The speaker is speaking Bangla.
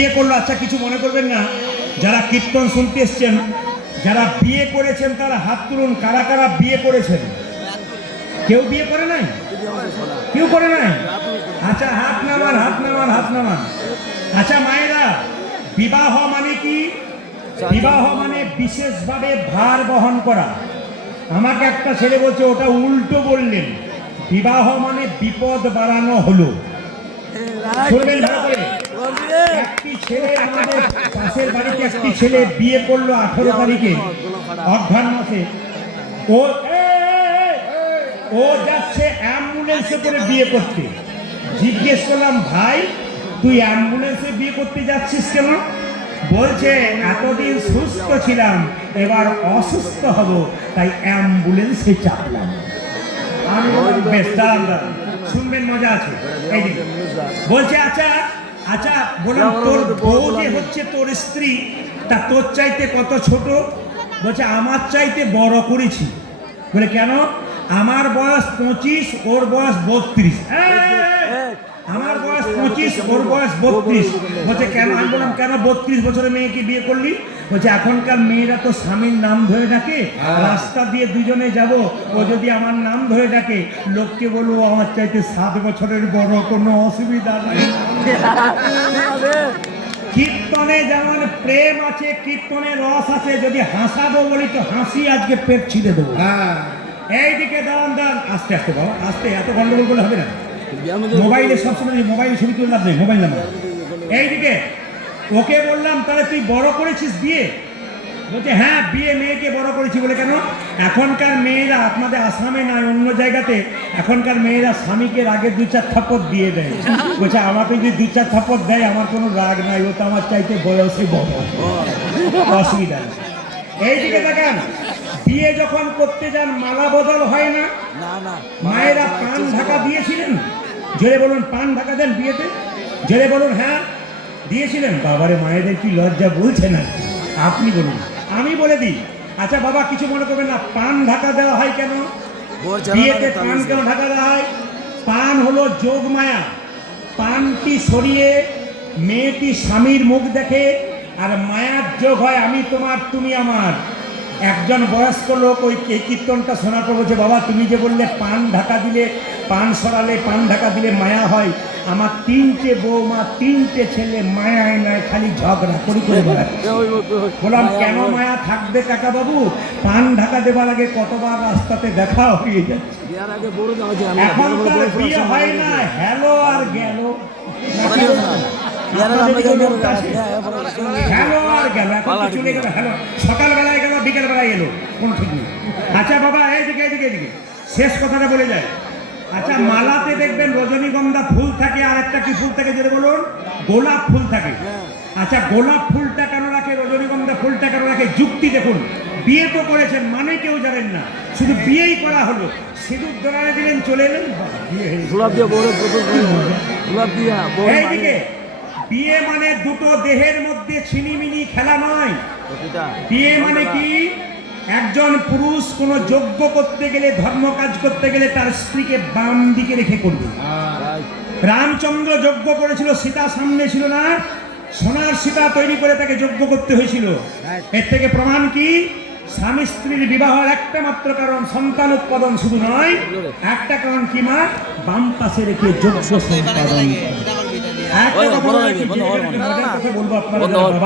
বিয়ে করলো, আচ্ছা কিছু মনে করবেন না, যারা কীর্তন শুনতে এসছেন, যারা বিয়ে করেছেন তারা হাত তুলুন। কারা কারা বিয়ে করেছেন? কেউ বিয়ে করে নাই? কেউ করে নাই? আচ্ছা হাত নামান, হাত নামান, হাত নামান। আচ্ছা মায়েরা, বিবাহ মানে কি? বিবাহ মানে বিশেষভাবে ভার বহন করা। আমাকে একটা ছেলে বলছে ওটা উল্টো বললেন, বিবাহ মানে বিপদ বাড়ানো হলো। শুনবেন ভালো করে। একটি ছেলে, আমাদের পাশের বাড়িতে একটি ছেলে বিয়ে করলো 18 তারিখে অঘ্রাণ মাসে। ও যাচ্ছে অ্যাম্বুলেন্সে করে বিয়ে করতে। জিজ্ঞেস করলাম, ভাই তুই অ্যাম্বুলেন্সে বিয়ে করতে যাচ্ছিস কেন? বলছে এতদিন সুস্থ ছিলাম, এবার অসুস্থ হব, তাই অ্যাম্বুলেন্সে চাপলাম। আমি বেশ দাঁড়ান, শুনবেন, মজা আছে। এইদিকে বলছে, আচ্ছা আচ্ছা বলুন, তোর বউ যে হচ্ছে তোর স্ত্রী, তা তোর চাইতে কত ছোট? বলছে আমার চাইতে বড় করেছি। বলে কেন? আমার বয়স 25, ওর বয়স 32। আমার বয়স 25, ওর বয়স 32। বলছে কেন? আমি বললাম কেন 32 বছরের মেয়েকে বিয়ে করলি? বলছে এখনকার মেয়েরা তো স্বামীর নাম ধরে ডাকে, রাস্তা দিয়ে দুজনে যাব, ও যদি আমার নাম ধরে ডাকে, লোককে বলবো আমার চাইতে 7 বছরের বড়, কোনো অসুবিধা নাই। কীর্তনে যেমন প্রেম আছে, কীর্তনে রস আছে, যদি হাসাবো বলি তো হাসি আজকে পেট ছিঁড়ে দেবো। এইদিকে দাঁড়ান দাঁড়ান, আস্তে আস্তে বাবা, আস্তে, এত গন্ডগোল করলে হবে না। মোবাইলে সবসময় মোবাইলে ছবি তুলে লাভ নেই, মোবাইল নাম্বার। এইদিকে ওকে বললাম, তাহলে তুই বড় করেছিস বিয়ে? বলছে হ্যাঁ, বিয়ে মেয়েকে বড় করেছি। বলে কেন? এখনকার মেয়েরা, আপনাদের আসামে নয় অন্য জায়গাতে, এখনকার মেয়েরা স্বামীকে রাগে 2-4 থাপ্পড় দিয়ে দেয়। বলছে আমাকে যদি 2-4 থাপ্পড় দেয় আমার কোনো রাগ নাই, ও তো আমার চাইতে বয়সে বড়, অসুবিধা নেই। এইদিকে দেখেন, বিয়ে যখন করতে যান মালা বদল হয় না? মায়েরা পান ঢাকা দিয়েছিলেন? জোরে বলুন, পান ঢাকা দেন বিয়েতে? জোরে বলুন হ্যাঁ দিয়েছিলেন। বাবারে, মায়েদের কি লজ্জা বলছে না? আপনি বলুন, আমি বলে দিই। আচ্ছা বাবা কিছু মনে করবেন না, পান ঢাকা দেওয়া হয় কেন? বিয়েতে পান কেন ঢাকা দেওয়া হয়? পান হলো যোগ মায়া। পানটি সরিয়ে মেয়েটি স্বামীর মুখ দেখে, আর মায়ার যোগ হয় আমি তোমার তুমি আমার। একজন বয়স্ক লোক ওই কীর্তনটা শোনার পর বলছে, বাবা তুমি যে বললে পান ঢাকা দিলে, পান সরালে, পান ঢাকা দিলে মায়া হয়, আমার 3টে বৌমা, 3টে ছেলে মায়ায় নয় খালি ঝগড়া করি করে বেড়াচ্ছে। বললাম কেন মায়া থাকবে কাকা বাবু? পান ঢাকা দেবার আগে কতবার রাস্তাতে দেখা হয়ে যাচ্ছে। এখন তার বিয়ে হয় না, হ্যালো আর গেল, সকালবেলায় গেল, বিকেল বেলায় এলো, কোন ঠিক নেই। আচ্ছা বাবা এইদিকে এইদিকে এইদিকে শেষ কথাটা বলে যায়। আচ্ছা মালাতে দেখবেন রজনীগন্ধা ফুল থাকে, আর একটা কি ফুল থাকে যেটা বলুন? গোলাপ ফুল থাকে। আচ্ছা গোলাপ ফুলটা কেন রাখে, রজনীগন্ধা ফুলটা কেন রাখে? যুক্তি দেখুন। বিয়ে তো করেছেন মানে কেউ জানেন না, শুধু বিয়েই করা হলো, সিঁদুর দোলারে দিলেন, চলে এলেন, এইদিকে বিয়ে মানে দুটো দেহের মধ্যে ছিনিমিনি খেলা নয়। বিয়ে মানে কি? একজন পুরুষ কোন যজ্ঞ করতে গেলে, ধর্ম কাজ করতে গেলে তার স্ত্রীকে বাম দিকে রেখে করবে। রামচন্দ্র যজ্ঞ করেছিল, সীতা সামনে ছিল না, সোনার সীতা তৈরি করে তাকে যজ্ঞ করতে হয়েছিল। এর থেকে প্রমাণ কি? স্বামী স্ত্রীর বিবাহের একটা মাত্র কারণ সন্তান উৎপাদন শুধু নয়, একটা কারণ কি মা? বাম পাশে রেখে যজ্ঞ সম্পাদন। একটা কথা বলবো আপনারা।